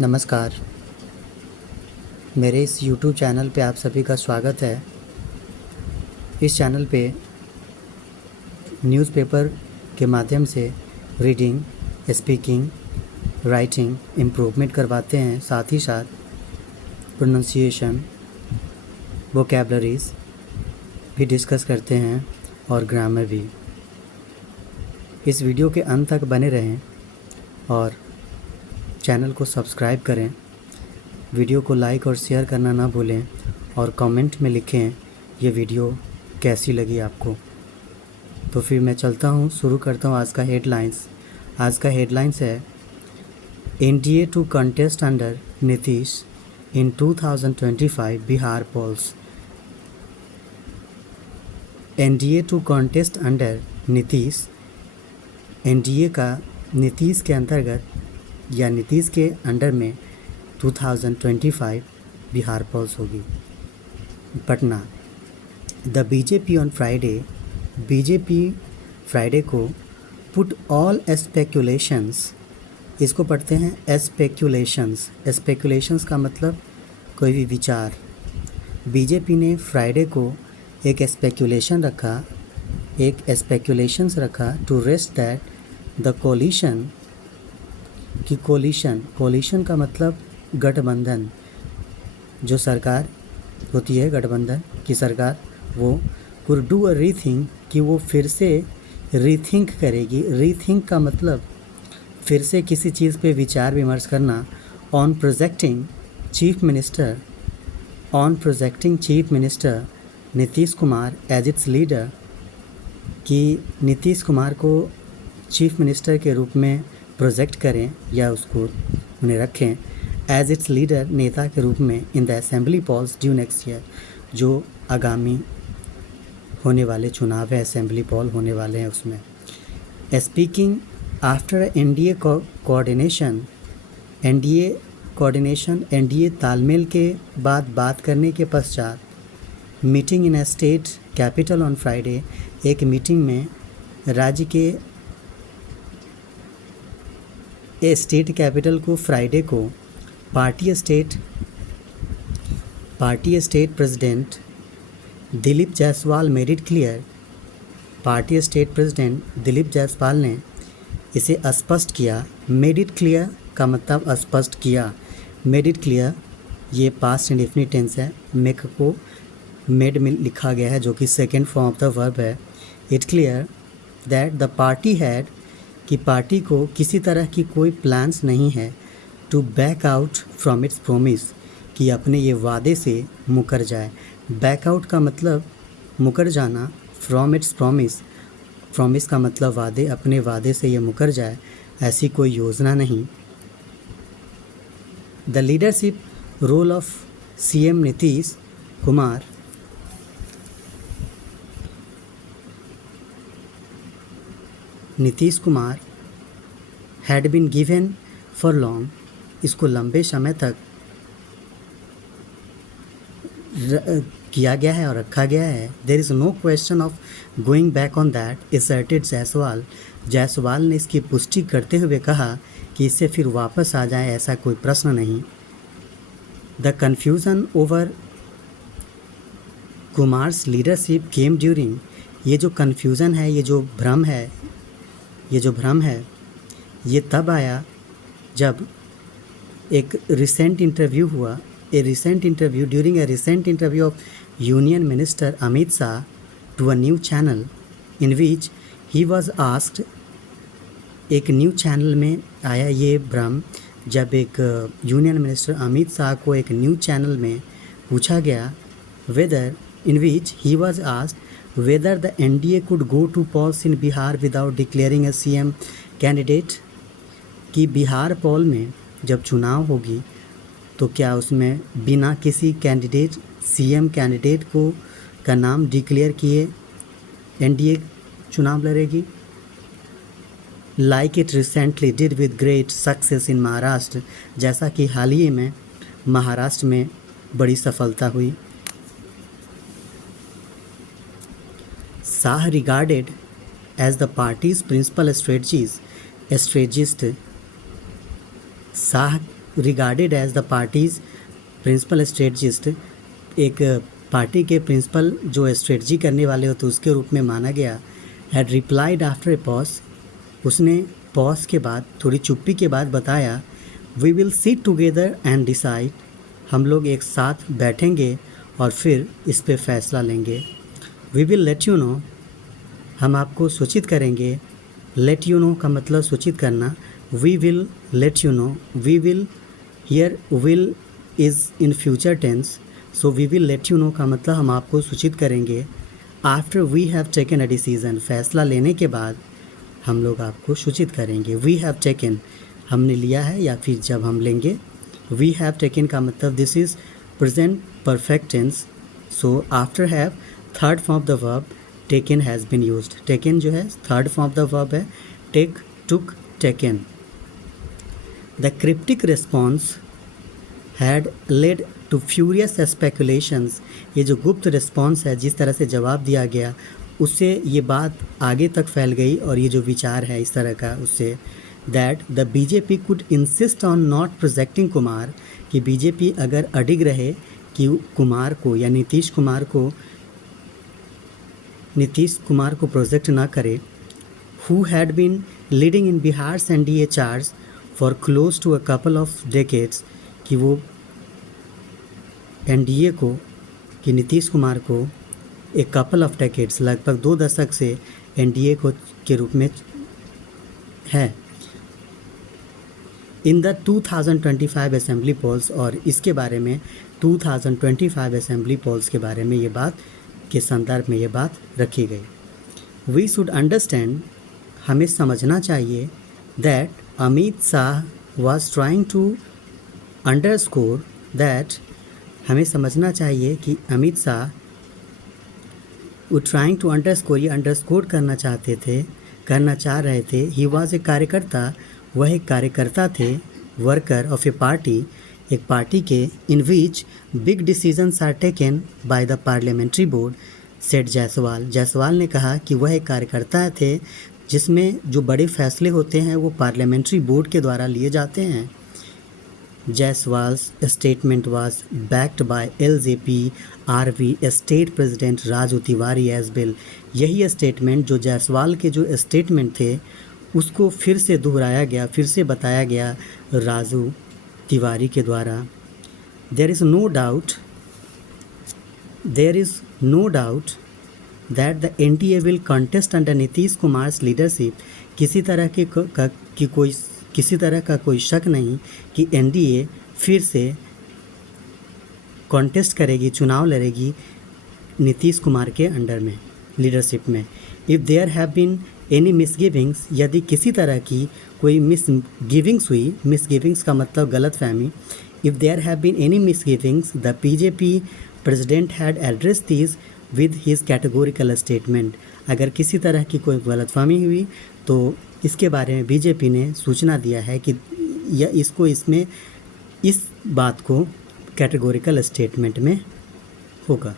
नमस्कार। मेरे इस YouTube चैनल पे आप सभी का स्वागत है। इस चैनल पे न्यूज़पेपर के माध्यम से रीडिंग, स्पीकिंग, राइटिंग इम्प्रूवमेंट करवाते हैं, साथ ही साथ प्रोनंसिएशन, वोकैबलरीज भी डिस्कस करते हैं और ग्रामर भी। इस वीडियो के अंत तक बने रहें और चैनल को सब्सक्राइब करें। वीडियो को लाइक और शेयर करना ना भूलें और कमेंट में लिखें ये वीडियो कैसी लगी आपको। तो फिर मैं चलता हूँ, शुरू करता हूँ आज का हेडलाइंस। आज का हेडलाइंस है NDA to contest under Nitish in 2025 Bihar polls. NDA to contest under Nitish, NDA का नीतीश के अंतर्गत या नीतीश के अंडर में 2025 बिहार पोल्स होगी। Patna, the BJP on Friday, BJP Friday को पुट ऑल स्पेकुलेशंस, इसको पढ़ते हैं स्पेकुलेशंस। स्पेकुलेशंस का मतलब कोई भी विचार। बीजेपी ने फ्राइडे को एक स्पेकुलेशन रखा, एक स्पेकुलेशंस रखा to rest that the coalition, कि कोलिशन का मतलब गठबंधन, जो सरकार होती है गठबंधन की सरकार, वो कुड डू अ रीथिंक, कि वो फिर से रीथिंक करेगी। रीथिंक का मतलब फिर से किसी चीज़ पे विचार विमर्श करना। On projecting chief minister Nitish Kumar as its leader, कि नीतीश कुमार को चीफ मिनिस्टर के रूप में प्रोजेक्ट करें या उसको उन्हें रखें एज इट्स लीडर, नेता के रूप में in the assembly polls due next year, जो आगामी होने वाले चुनाव है, असेंबली पोल होने वाले हैं उसमें। Speaking after NDA coordination, NDA तालमेल के बाद बात करने के पश्चात meeting in a state capital on Friday, एक मीटिंग में राज्य के स्टेट कैपिटल को फ्राइडे को party state president Dilip Jaiswal made it clear, party state president Dilip Jaiswal ने इसे स्पष्ट किया। मेड इट क्लियर का मतलब स्पष्ट किया। मेड इट क्लियर ये पास्ट इंडेफिनिट टेंस है। मेक को मेड में लिखा गया है, जो कि second form of the verb है। It clear that the party had, कि पार्टी को किसी तरह की कोई प्लान्स नहीं है to back out from its promise, कि अपने ये वादे से मुकर जाए। बैक आउट का मतलब मुकर जाना, फ्रॉम इट्स प्रोमिस का मतलब वादे, अपने वादे से ये मुकर जाए, ऐसी कोई योजना नहीं। The leadership role of CM Nitish Kumar, Nitish Kumar had been given for long, इसको लंबे समय तक किया गया है और रखा गया है। There is no question of going back on that asserted Jaiswal ने इसकी पुष्टि करते हुए कहा कि इससे फिर वापस आ जाए, ऐसा कोई प्रश्न नहीं। The confusion over Kumars leadership came during, ये जो कन्फ्यूज़न है, ये जो भ्रम है, ये तब आया जब एक रिसेंट इंटरव्यू हुआ, during a recent interview of union minister Amit Shah to a new channel in which he was asked. एक न्यू चैनल में आया ये भ्रम जब एक यूनियन मिनिस्टर अमित शाह को एक न्यू चैनल में पूछा गया, whether in which he was asked whether the NDA could go to polls in Bihar without declaring a CM candidate, कि बिहार पोल में जब चुनाव होगी तो क्या उसमें बिना किसी कैंडिडेट, सीएम कैंडिडेट को का नाम डिक्लेयर किए एनडीए चुनाव लड़ेगी। Like it recently did with great success in Maharashtra, जैसा कि हाल ही में महाराष्ट्र में बड़ी सफलता हुई। Shah regarded as the party's principal strategist, Shah regarded as the party's principal strategist, एक पार्टी के प्रिंसिपल जो स्ट्रेटजी करने वाले होते उसके रूप में माना गया, had replied after a pause, उसने पॉज के बाद, थोड़ी चुप्पी के बाद बताया, we will sit together and decide, हम लोग एक साथ बैठेंगे और फिर इस पे फैसला लेंगे। We will let you know, हम आपको सूचित करेंगे। लेट यू नो का मतलब सूचित करना। We will let you know, we will, here will is in future tense, so we will let you know का मतलब हम आपको सूचित करेंगे। After we have taken a decision, फैसला लेने के बाद हम लोग आपको सूचित करेंगे। वी हैव टेकन, हमने लिया है या फिर जब हम लेंगे। वी हैव टेकन का मतलब this is present perfect tense, so after have third form of the verb taken has been used. Taken जो है third form of the verb है, take, took, taken. The cryptic response had led to furious speculations, ये जो गुप्त response है, जिस तरह से जवाब दिया गया उससे ये बात आगे तक फैल गई, और ये जो विचार है इस तरह का उससे, that the BJP could insist on not projecting Kumar, कि बीजेपी अगर अडिग रहे कि कुमार को या नीतीश कुमार को प्रोजेक्ट ना करे, who had been leading in Bihar's NDA charge for close to a couple of decades, कि वो एनडीए को, कि नीतीश कुमार को एक कपल ऑफ डेकेड्स, लगभग 2 दशक से एनडीए को के रूप में है। इन द 2025 असेंबली पोल्स, और इसके बारे में 2025 असेंबली पोल्स के बारे में ये बात के संदर्भ में ये बात रखी गई। वी शुड अंडरस्टैंड, हमें समझना चाहिए, that Amit Shah was trying to underscore, that हमें समझना चाहिए कि अमित शाह वो ट्राइंग टू अंडरस्कोर, ये अंडरस्कोर करना चाह रहे थे। ही वॉज ए कार्यकर्ता, वह एक कार्यकर्ता थे, वर्कर ऑफ ए पार्टी, एक पार्टी के, in which big decisions are taken by the parliamentary board, said Jaiswal ने कहा कि वह एक कार्यकर्ता थे जिसमें जो बड़े फैसले होते हैं वो पार्लियामेंट्री बोर्ड के द्वारा लिए जाते हैं। Jaiswal's statement was backed by LJP RV state president Raju Tiwari as well, यही स्टेटमेंट, जो जायसवाल के जो स्टेटमेंट थे उसको फिर से दोहराया गया, फिर से बताया गया राजू तिवारी के द्वारा। There is no doubt that the NDA will contest under Nitish Kumar's leadership, किसी तरह का कोई शक नहीं कि एनडीए फिर से कॉन्टेस्ट करेगी, चुनाव लड़ेगी नीतीश कुमार के अंडर में, लीडरशिप में। If there have been any misgivings, यदि किसी तरह की कोई मिसगिविंग्स हुई, मिसगिविंग्स का मतलब गलत फहमी, if there have been any misgivings the BJP president had address these with his categorical statement, अगर किसी तरह की कोई गलतफहमी हुई तो इसके बारे में बीजेपी ने सूचना दिया है कि इस बात को कैटेगोरिकल स्टेटमेंट में होगा।